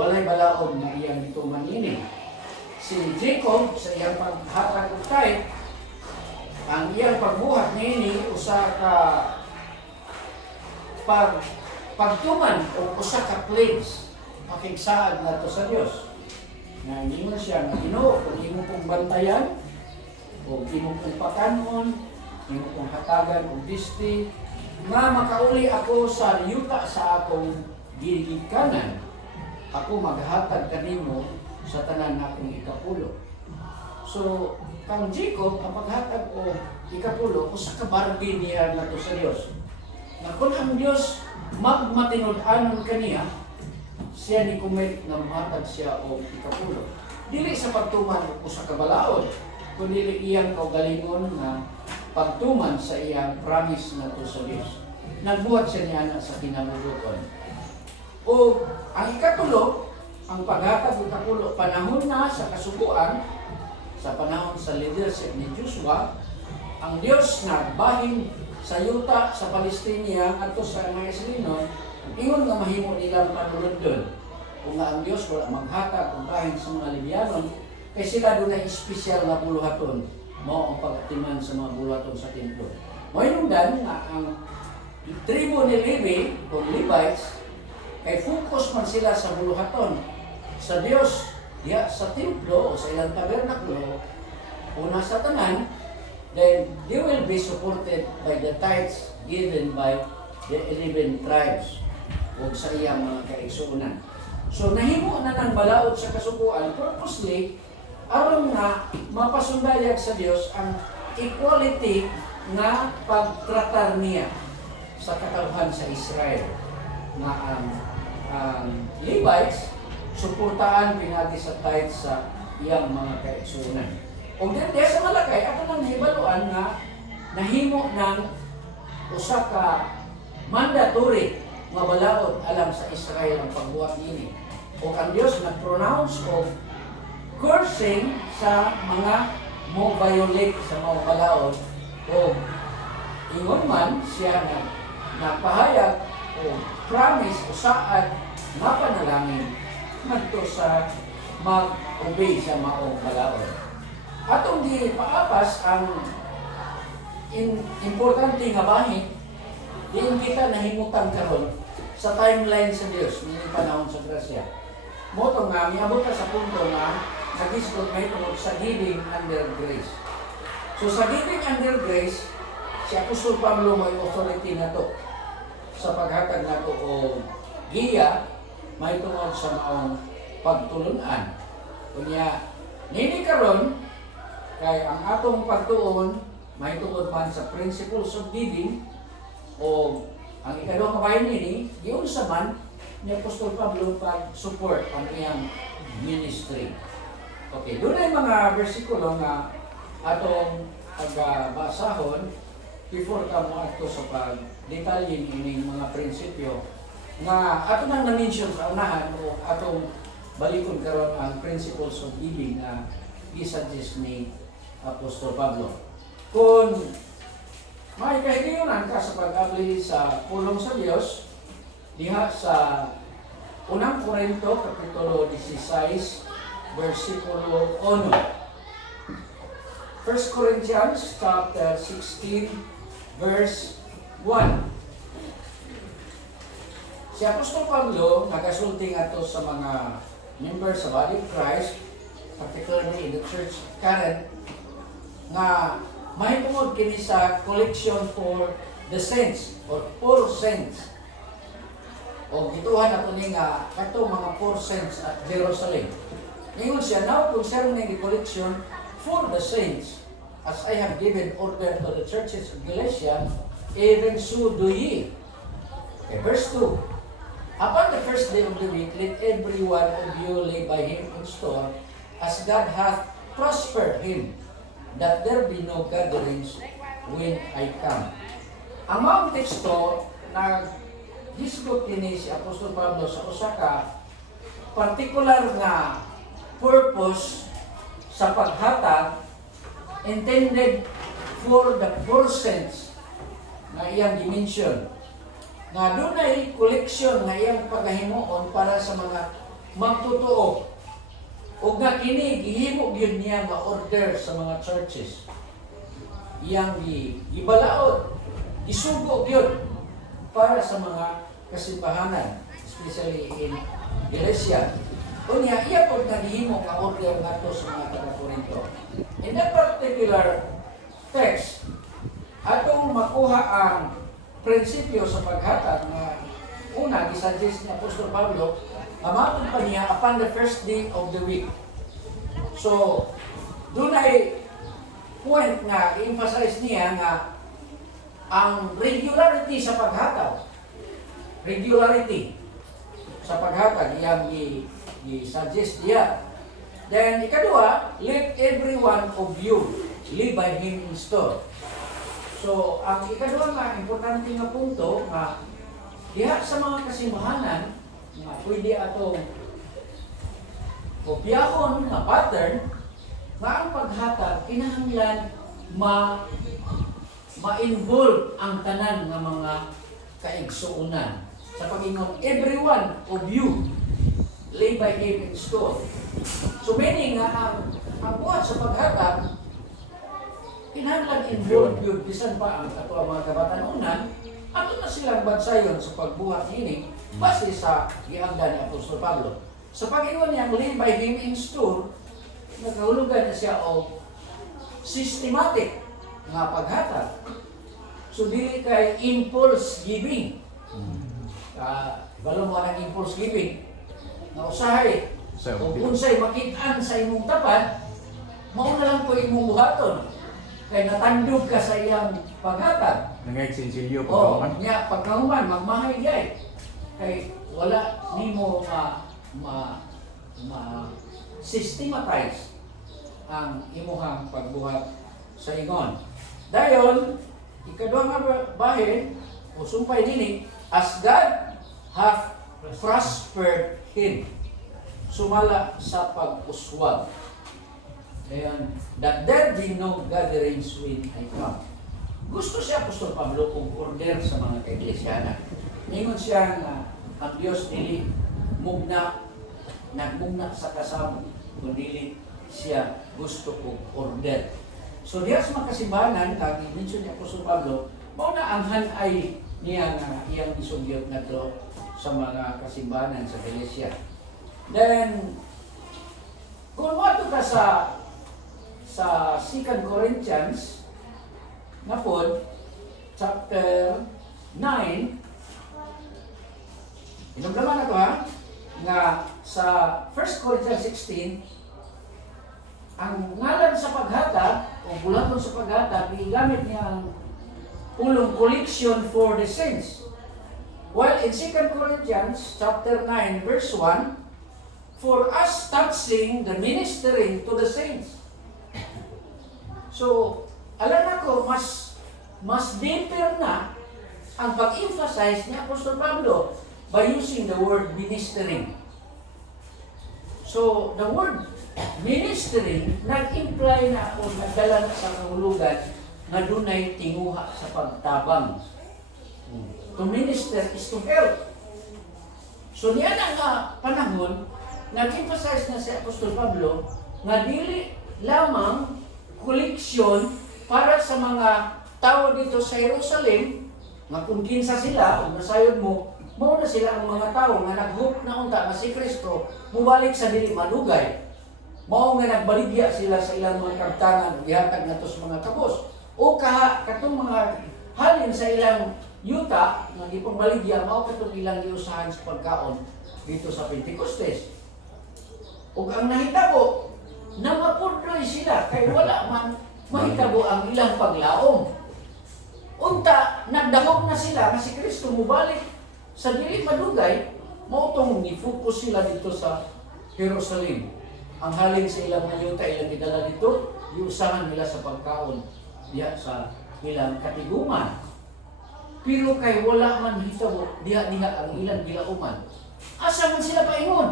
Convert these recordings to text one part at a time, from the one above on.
walay balaod nga iyang gituman ini. Si Jacob sa iyang paghatag og tithe, ang iyang pagbuhat niini usa ka pagtuman o usa ka plagues makigsaad nato sa Dios. Nga ingon siya nga Ginoo, kung imo kong bantayan o imo kong pakanon, imo kong hatagan og disti, nga makauli ako sa yuta sa akong gigikanan, ako maghatag kanimo sa tanan akong ikapulo. So, kang Jacob, ang paghatag o ikapulo, usa ka bargain niya nato sa Dios. Na kung ang Dios magmatinud-anon kaniya, siya ni kumit na mahatag siya o ikapulo. Dili sa pagtuman o sa kabalaod, kundi iyang kaugalingon na pagtuman sa iyang promise na to sa Diyos. Nagbuhat siya niya sa kinamuluton. O ang ikatulo, ang paghatag o ikapulo, panahon na sa kasubuan, sa panahon sa leadership ni Joshua, ang Diyos nagbahin sa yuta sa Palestina at sa mga Israelinon, ingon nga mahimo nila panulod doon. Kung nga ang Diyos wala maghatag kung bahin sa mga Libyanon, kay sila doon ay espesyal na buluhaton, mao ang pagatiman sa mga buluhaton sa templo. Mayroon nga ang tribo ni Levi o Levites, kay focus man sila sa buluhaton sa Diyos, diya sa templo o sa ilang tabernakulo, una sa tanan, then they will be supported by the tithes given by the 11 tribes o sa iyang mga kaigsuunan. So nahimo na ng balaod sa kasubuan purposely aron nga mapasundayag sa Dios ang equality nga pagtratar niya sa katauhan sa Israel nga ang Levites suportahan pinagi sa tithes sa iyang mga kaigsuunan. O dito sa Malakay, ato nang hibaluan nga nahimo ng usa ka mandatory nga balaod alam sa Israel ang pagbuhat niini. O ang Dios nag-pronounce of cursing sa mga mo violate sa mga balaod o ingon man siya na nagpahayag o promise o saad nga panalangin ngadto sa mag-obey sa maong balaod. Atong di paapas ang importante nga bahin, diin kita nahimutan karon sa timeline sa Dios ni panahon sa grasya. Moto nga miabot ka sa punto nga nagisgot may tungod sa giving under grace. So sa giving under grace, si Apostol Pablo may authority na to sa paghatag na to o giya may tungod sa maong pagtulunan. Kunya nini karon kay ang atong pagtuon may tungod man sa principles of giving o ang ikaduhang kabayan nini giunsa man ni Apostol Pablo pag-support ang iyang ministry. Okay, doon ay mga bersikulo nga atong pagbasahon before ka mo ato sa pag-detalye ining mga prinsipyo nga ato nang na-mention sa unahan o atong balikon karon ang principles of giving na gisuggest ni Apostol Pablo. Kung may kahigayonan ka sa pag-abli sa pulong sa Diyos, diha sa 1 Corinto kapitulo 16 versikulo 1. 1 Corinthians chapter 16 verse 1. Si Apostol Pablo nagasulti ato sa mga members sa body of Christ, particularly in the church current, nga may tungod kini sa collection for the saints or poor saints. O gituhan nato ni nga kato mga poor saints at Jerusalem. Ingon siya, now concerning the collection for the saints, as I have given order to the churches of Galatia, even so do ye. Okay, verse 2. Upon the first day of the week, let every one of you lay by him in store, as God hath prospered him, that there be no gatherings when I come. Ang mga teksto na gisgot kini si Apostol Pablo sa usa ka particular nga purpose sa paghatag intended for the poor saints na iyang dimension. Nga doon ay collection na iyang paghahimuon para sa mga magtotoo. O nga kini gihimo gyud niya nga order sa mga churches. Iyang gibalaod, isugo gyud para sa mga kasimbahanan, especially in Iglesia. Unya iya pod nga gihimo nga order ngadto sa mga taga-Corinto. In that particular text, atong makuha ang prinsipyo sa paghatag na una gisuggest ni Apostol Pablo nga matud pa niya upon the first day of the week. So, doon ay point nga i-emphasize niya nga ang regularity sa paghatag. Regularity sa paghatag iyang i-suggest niya. Then, ikadua, let every one of you live by him in store. So, ang ikadua nga, importante nga punto nga diha sa mga kasimbahanan nga pwede atong kopyahon nga pattern nga ang paghatag kinahanglan ma-involve ang tanan nga mga kaigsuunan. Sa pag-ingon, everyone of you lay by him in store. So meaning nga ang buhat sa paghatag kinahanglan involved yun bisan pa ang ato ang mga kabatanunan ato na silang bansayon sa pagbuhat ini base sa giangdan ni Apostol Pablo. Sa pag-ingon niyang live by him in store, nagkahulugan na siya o systematic nga paghatag. So dili kay impulse giving. Balo mo ang impulse giving na usahay kung unsay makit-an sa imong tapat, mao na lang po imong buhaton. Kay natandog ka sa iyang paghatag. Nangayagsinsilyo po. pagkahuman? Niya, pagkahuman, magmahay diay. Kay wala nimo systematize ang imuhang pagbuhat sa ingon. Dayon, ikaduha nga bahin, o sumpay dini, as God hath prospered him. Sumala sa pag-uswag. Ayan, that there be no gatherings when I come. Gusto siya, Apostol Pablo, kung order sa mga kaiglesyana. Ingon siya na ang Diyos dili nagmugna sa kasamo, kundi siya gusto kong order. So diya sa mga kasimbahanan, nag-mention ni Apostol Pablo, mao na ang hanay niya nga iyang isugyot na to sa mga kasimbahanan sa iglesia. Then, kung mato ka sa 2 Corinthians na po, chapter 9, inumlaman na to ha, nga sa 1 Corinthians 16, ang ngalan sa paghatag, o bulaton sa paghatag, igamit niya ang pulong collection for the saints. While in 2 Corinthians chapter 9, verse 1, for us touching the ministering to the saints. So, alam ako, mas deeper na ang pag-emphasize ni Apostol Pablo by using the word ministering. So, the word ministering nag-imply na o nagdala na sa kahulugan na dunay tinguha sa pagtabang. To minister is to help. So, niya na nga panahon, nag-emphasize na si Apostol Pablo nga dili lamang koleksyon para sa mga tao dito sa Jerusalem, nga kung kinsa sila, o nasayod mo, mao na sila ang mga tao nga nag-hope na unta na si Kristo mubalik sa dili madugay. Mao nga nagbaligya sila sa ilang mga kabtangan, gihatag nato sa mga kabos. O katong mga halin sa ilang yuta, nga ipangbaligya, mao katong ilang giusahan sa pagkaon dito sa Pentecostes. O ang nahitabo, na mapudloy sila, kay wala man mahitabo ang ilang paglaom. Unta, nagdahog na sila na si Kristo mubalik sa dili madugay, mautong i-focus sila dito sa Jerusalem. Ang halin sa ilang mayuta, ilang idala dito, iusahan nila sa pagkaon diya sa ilang katiguman. Pero kay wala man hitabo, diha-diha ang ilang gilauman. Asa man sila paingon?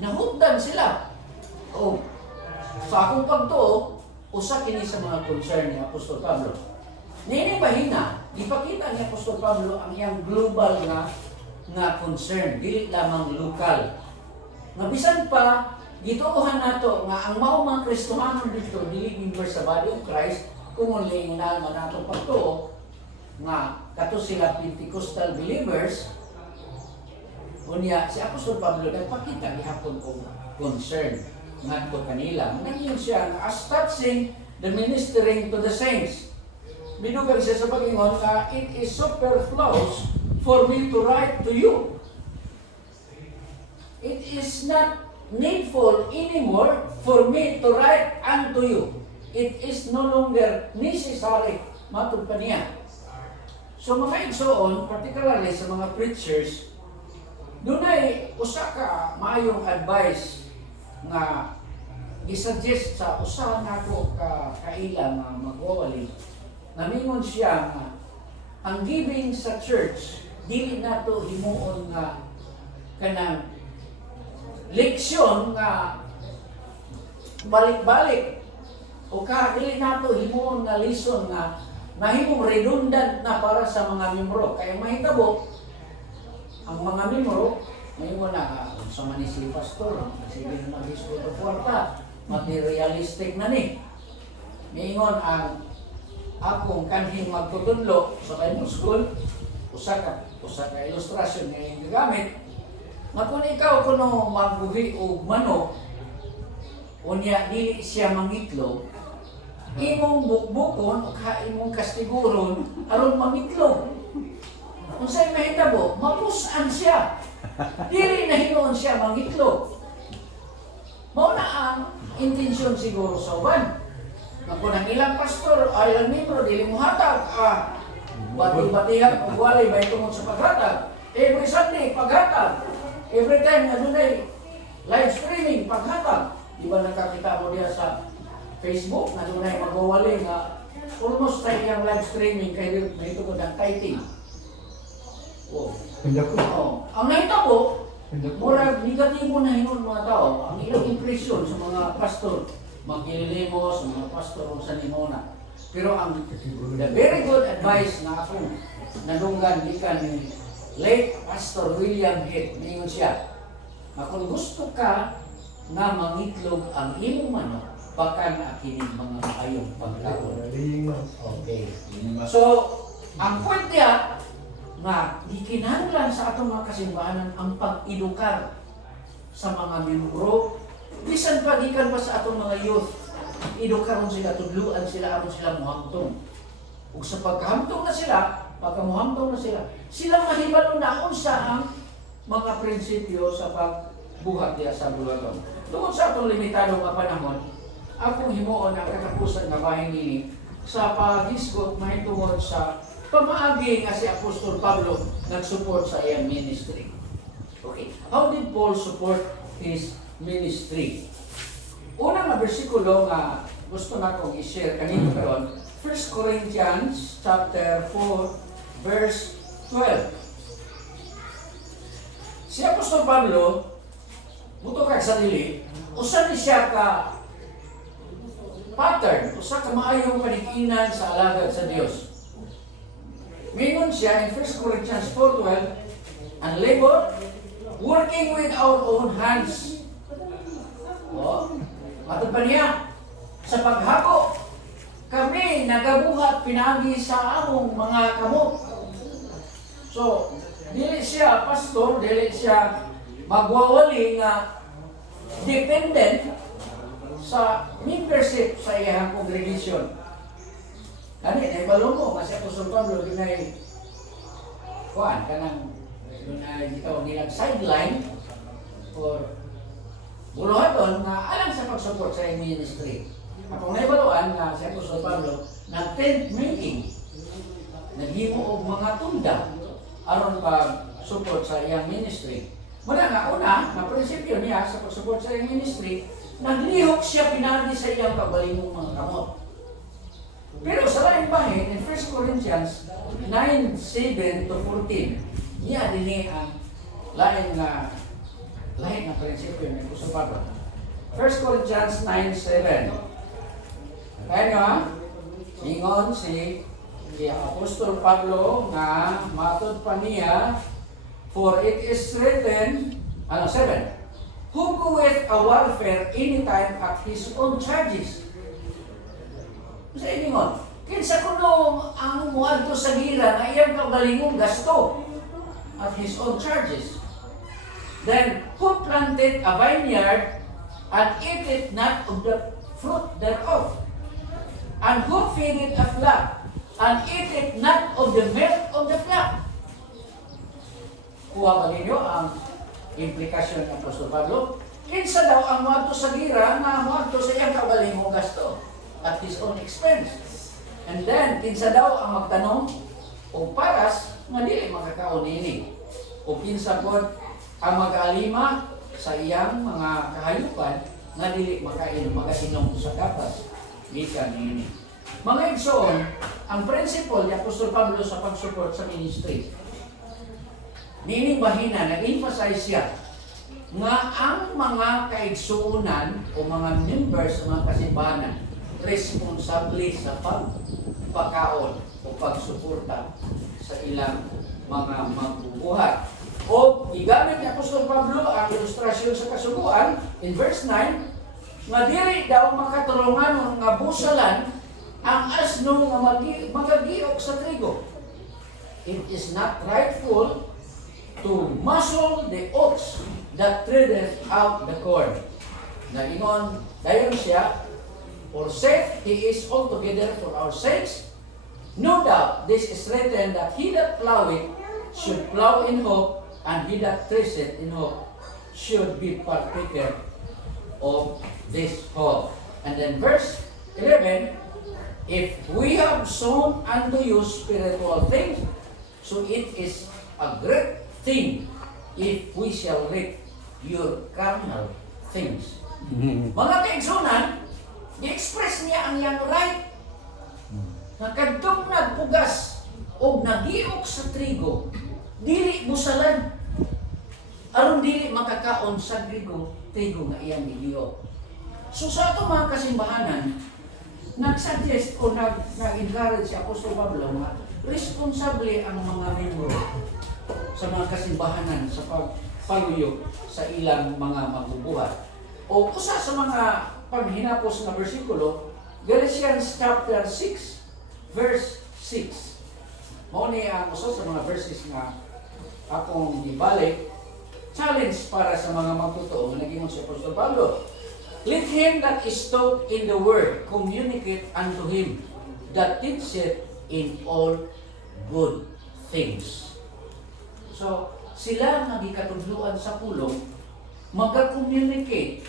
Nahugdan sila. O, sa akong pagtuo, usa kini sa mga concern ni Apostol Pablo. Nini bahina, ipakita ni Apostol Pablo ang iyang global nga concern, dili lamang lokal. Nabisan pa, gituuhan nato nga ang mao mga Kristohanon dito, dili members sa body of Christ, kung unli yung naman nato pagtuo, nga kato sila Pentecostal believers, unya si Apostol Pablo nagpakita gihapon og concern ngadto kanila. Nangyong siya nga as touching the ministering to the saints. Binugan siya sa pag-ingon nga it is superfluous for me to write to you. It is not needful anymore for me to write unto you. It is no longer necessary. Matod pa niya. So mga igsoon, particularly sa mga preachers, doon ay usa ka maayong advice nga gisuggest sa usa nako ka kaila nga magwawali. Namingon siya nga ang giving sa church dili nato himuon nga kanang leksyon nga balik-balik o dili nato himuon nga lesson nga mahimong redundant na para sa mga membro. Kaya mahitabo ang mga membro mahimo na sa man si pastor sige na mag-ispo to kwarta materialistic na ni. Miingon ang akong kanhing magtutudlo sa Bible School usa ka ilustrasyon nga yung gagamit na kung ikaw kuno magbuhi o manok unya dili siya mangitlog imong bukbukon o imong kastiguron aron mangitlog unsay mahitabo mapusan siya dili na hinuon siya mangitlog mao na ang intensyon siguro sa uban na kung ang ilang pastor ay ilang membro dili mo hatag bati-batihan o walay ba itungod sa paghatag every Sunday paghatag every time na dunay live streaming paghatag di ba nakakita mo diya sa Facebook na dunay magwawali nga almost tayo yung live streaming kaya may itungod ang tithing. Oh. Ang nahitabo murag negatibo na hinon mga tao ang ilang impresyon sa mga pastor magkililimos sa mga pastor o sa nimona. Pero ang the very good advice na ako nadunggan gikan ni late Pastor William Heath, ningon siya, kung gusto ka na mangitlog ang imong manok, baka na kining mga maayong pagkaon. Okay. So, ang point niya, nga gikinahanglan sa atong mga kasimbahanan ang pag-edukar sa mga membro, bisan pa gikan pa sa atong mga youth, edukaron sila, tudluan sila, aron sila muhamtong. Ug sa pagkahamtong na sila, pagkamuhamtong na sila mahibalo na unsa ang mga prinsipyo sa pagbuhat diya sa bulaton. Tungod sa atong limitado nga panahon, akong himuon ang katapusan nga bahin nini sa paghisgot mahitungod sa pamaagi nga si Apostol Pablo nag-support sa iyang ministry. Okay, how did Paul support his ministry? Una nga bersikulo nga gusto na kong i-share kanino karon, 1 Corinthians chapter 4 verse 12. Si Apostol Pablo buto kay sarili, usa ni siya ka pattern, usa ka maayong paniginan sa alagad sa Dios. Mingon siya in 1 Corinthians 4:12, and labor working with our own hands. Matod pa niya, sa paghako, kami nagabuhat pinagi sa among mga kamot. So, dili siya pastor, dili siya magwawali nga dependent sa membership sa iyang congregation. Kani, naibalo mo, kasi Apostol Pablo, dinay, kanang, dinay, gitawag nilang sideline, or buluhaton na alang sa pag-support sa iyong ministry. Akong naibaluan na si Apostol Pablo, nag-tent meeting, naghimo og mga tunda, aron pag-support sa iyang ministry. Muna nga, una, na prinsipyo niya sa pag-support sa iyang ministry, naglihok siya pinagi sa iyang kabalingong mga kamot. Pero sa laing bahin, in 1 Corinthians 9:7 to 14, niya din ang laing na prinsipyo ng Apostol Pablo. 1 Corinthians 9:7. Kaya nyo ingon si Apostol Pablo nga matod pa niya, for it is written, 7, who a warfare anytime at his own charges. Sa ingon, kinsa kuno ang muadto sa gira nga iyang kaugalingong gasto at his own charges. Then, who planted a vineyard and ate it not of the fruit thereof? And who feeded a flock and ate it not of the milk of the flock? Kuha ba ninyo ang implikasyon ng Apostol Pablo? Kinsa daw ang muadto sa gira nga muadto sa iyang kaugalingong gasto at his own expense. And then, kinsa daw ang magtanong o paras nga dili makakaon nini. O kinsa pod ang mag-alima sa iyang mga kahayupan nga dili makainom sa kapas gikan nini. Mga igsoon, ang principle ni Apostol Pablo sa pag-support sa ministry. Nining bahina, nag-emphasize siya nga ang mga kaigsuunan o mga members sa mga kasimbahanan responsable sa pagpakaon o pagsuporta sa ilang mga magbubuhat. O igamit ni Apostol Pablo ang ilustrasyon sa kasuguan in verse 9 nga dili daw makatulungan nga busalan ang asno nga magagiok sa trigo. It is not rightful to muzzle the ox that treadeth out the corn. Naingon, dayon siya, for saith he is altogether for our sakes. No doubt, this is written that he that ploweth should plow in hope, and he that traceth in hope should be partaker of this hope. And then verse 11, if we have sown unto you spiritual things, so it is a great thing if we shall reap your carnal things. Mga kaigsunan, i-express niya ang iyang right na kadtong nagpugas o nagiok sa trigo, dili busalan aron dili makakaon sa trigo nga iyang gigiok. So sa ato mga kasimbahanan, nag-suggest o nag-encourage si Apostol Pablo nga responsable ang mga membro sa mga kasimbahanan sa pagpaluyo sa ilang mga magbubuhat. O usa sa mga paghinapos na bersikulo, Galatians chapter 6, verse 6. Mao ni ang usa sa mga verses nga akong ibalik, challenge para sa mga magtotoo nga naging si Apostol Pablo. Let him that is taught in the word communicate unto him that teacheth in all good things. So, sila nga gikatudluan sa pulong, mag-communicate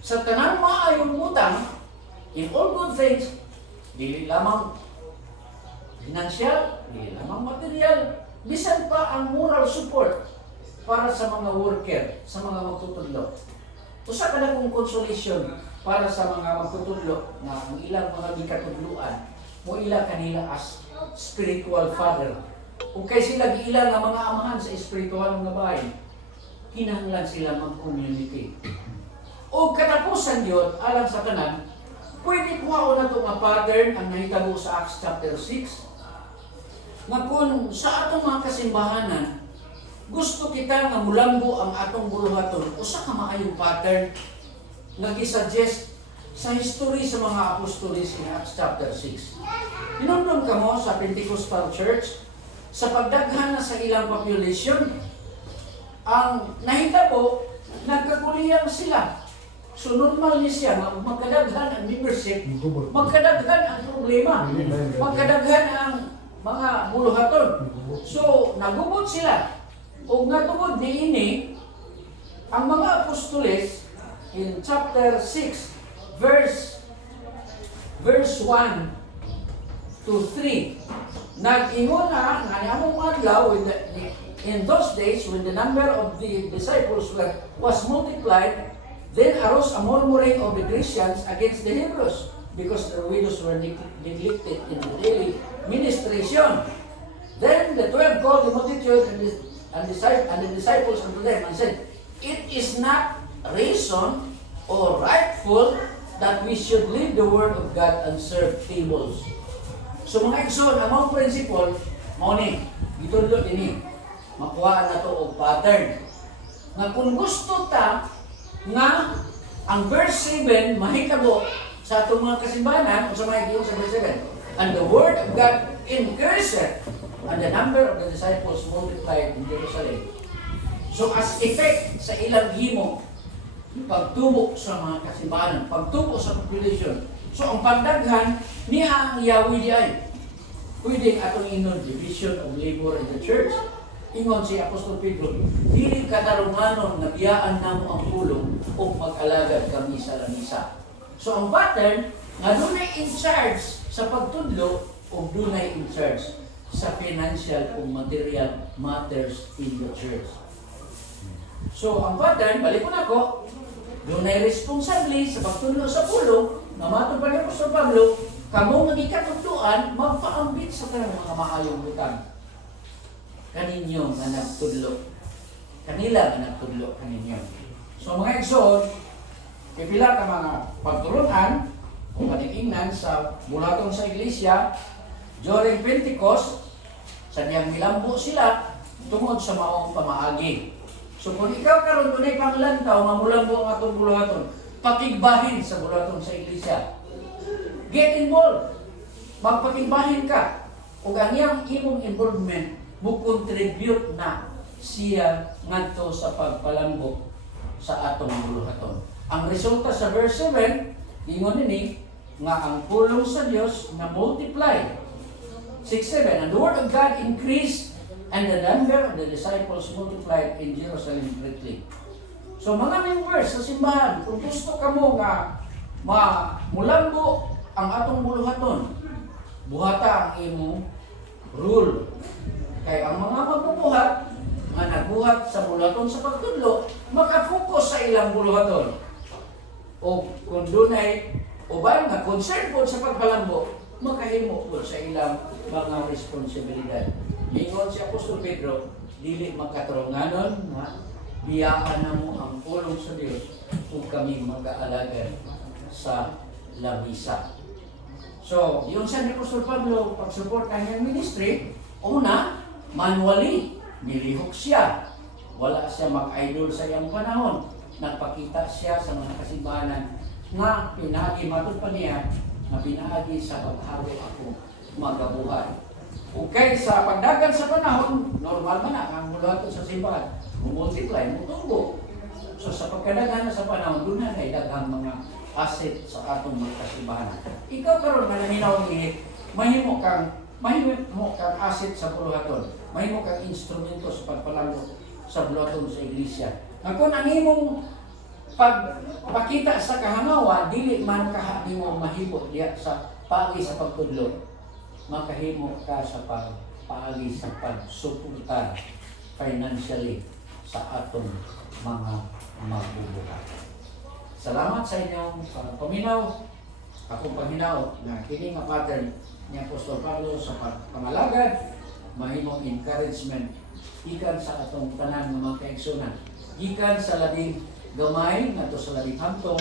sa tanang maayong utang in all good things, dili lamang financial, dili lamang material, bisan pa ang moral support para sa mga worker, sa mga magtutudlo. Usa ka na kong consolation para sa mga magtutudlo na ang ilang mga gikatudluan, mo ilang kanila as spiritual father. Kung kay sila giilang nga mga amahan sa espiritual nga bahay, kinahanglan sila mag-communicate. O katapusan yun, alang sa tanan, pwede kuha na ito nga pattern ang nahitabo sa Acts chapter 6, nga kung sa atong mga kasimbahanan, gusto kita nga mulambo ang atong buluhaton, usa ka maayong pattern nga gisuggest sa history sa mga apostolis ni Acts chapter 6. Hinumdum ka mo sa Pentecostal Church, sa pagdaghan na sa ilang population, ang nahitabo, nagkakuliyang sila. So normal ni siya, magkadaghan ang membership, magkadaghan ang problema, magkadaghan ang mga buluhaton. So nagubot sila. O nga tungod niini, ang mga apostoles in chapter 6, verse 1 to 3, nag-ingon na nga niamong adlaw in those days when the number of the disciples was multiplied, then arose a murmuring of the Christians against the Hebrews because their widows were neglected in the daily ministration. Then the 12 called the multitude and the disciples unto them and said, it is not reason or rightful that we should leave the word of God and serve tables. So mga igsoon, ang mga principle, mao ni, gitudlo ini, makuha na to og pattern. Nga kung gusto ta nga ang verse 7 mahitabo sa atong mga kasimbahan o sa mga iyon sa verse 7. And the word of God increased, and the number of the disciples multiplied in Jerusalem. So as effect sa ilang himo, pagtubo sa mga kasimbahan, pagtubo sa population. So ang pagdaghan niya ang Yahweh di ay pwede atong inon division of labor in the church. Ingon si Apostol Pedro, dili katarunganon nga biyaan namo ang pulong o mag-alagad kami sa lamisa. So ang pattern nga dunay in charge sa pagtudlo o dunay in charge sa financial o material matters in the church. So ang pattern, balik ko na ko, dunay responsable sa pagtudlo sa pulong, na matong pa ni Apostol Pablo, kamo nga gikatudloan magpaambit sa kanang mga maayong butang. Kaninyo nga nagtudlo. Kanila nga nagtudlo kaninyo. So mga igsoon, pipila ka mga pagtulungan o kaning-ingnan sa bulaton sa iglesia during Pentecost, sa niyang milambo sila tungod sa maong pamaagi. So kung ikaw karon dunay panglantaw nga mulambo ang atong bulaton, pakigbahin sa bulaton sa iglesia. Get involved. Magpakigbahin ka. Ug ang iyang imong involvement mo-contribute na siya ngadto sa pagpalambo sa atong buluhaton. Ang resulta sa verse 7, ingon nini nga ang pulong sa Dios na multiply. 6:7, and the word of God increased, and the number of the disciples multiplied in Jerusalem greatly. So mga members sa simbahan, kung gusto kamo nga mulambo ang atong buluhaton, buhata ang imong rule. Kaya ang mga magbubuhat, nga nagbuhat sa buluhaton sa pagtudlo, makafokus sa ilang buluhaton. O kung dunay uban nga concern po sa pagpalambo, makahimo po sa ilang mga responsibilidad. Ingon si Apostol Pedro, dili magkatarunganon nga biyaan na mo ang pulong sa Diyos kung kami mag-aalagan sa lamisa. So, yung sa Apostol Pablo, pag-support kanyang ministry, una, manually, nilihok siya. Wala siya mag-idol sa iyang panahon. Nagpakita siya sa mga kasimbahanan nga pinagi matod pa niya nga pinaagi sa paghawi ako magabuhay. Okay, sa pagdagan sa panahon, normal man na ang mulato sa simbahan. Multiply, mutubo. So sa pagkadagan na sa panahon, doon na daghang mga asset sa atong mga kasimbahan. Ikaw karon mananaw ni mahimo kang asset sa buluhaton. Mahimo kang instrumento sa pagpalambo sa buluhaton sa iglesia. Kung ang imong pagpakita sa kahangawa, dili man nimo mahimo diya sa paagi sa pagtudlo, makahimo ka sa paagi sa pagsuporta financially sa atong mga magbubuhat. Salamat sa inyong paminaw. Akong paminaw na kini nga pattern ni Apostol Pablo sa pangalagad, mahimong encouragement gikan sa atong tanan nga mga kaigsunan. Gikan sa labing gamay ngadto sa labing hantong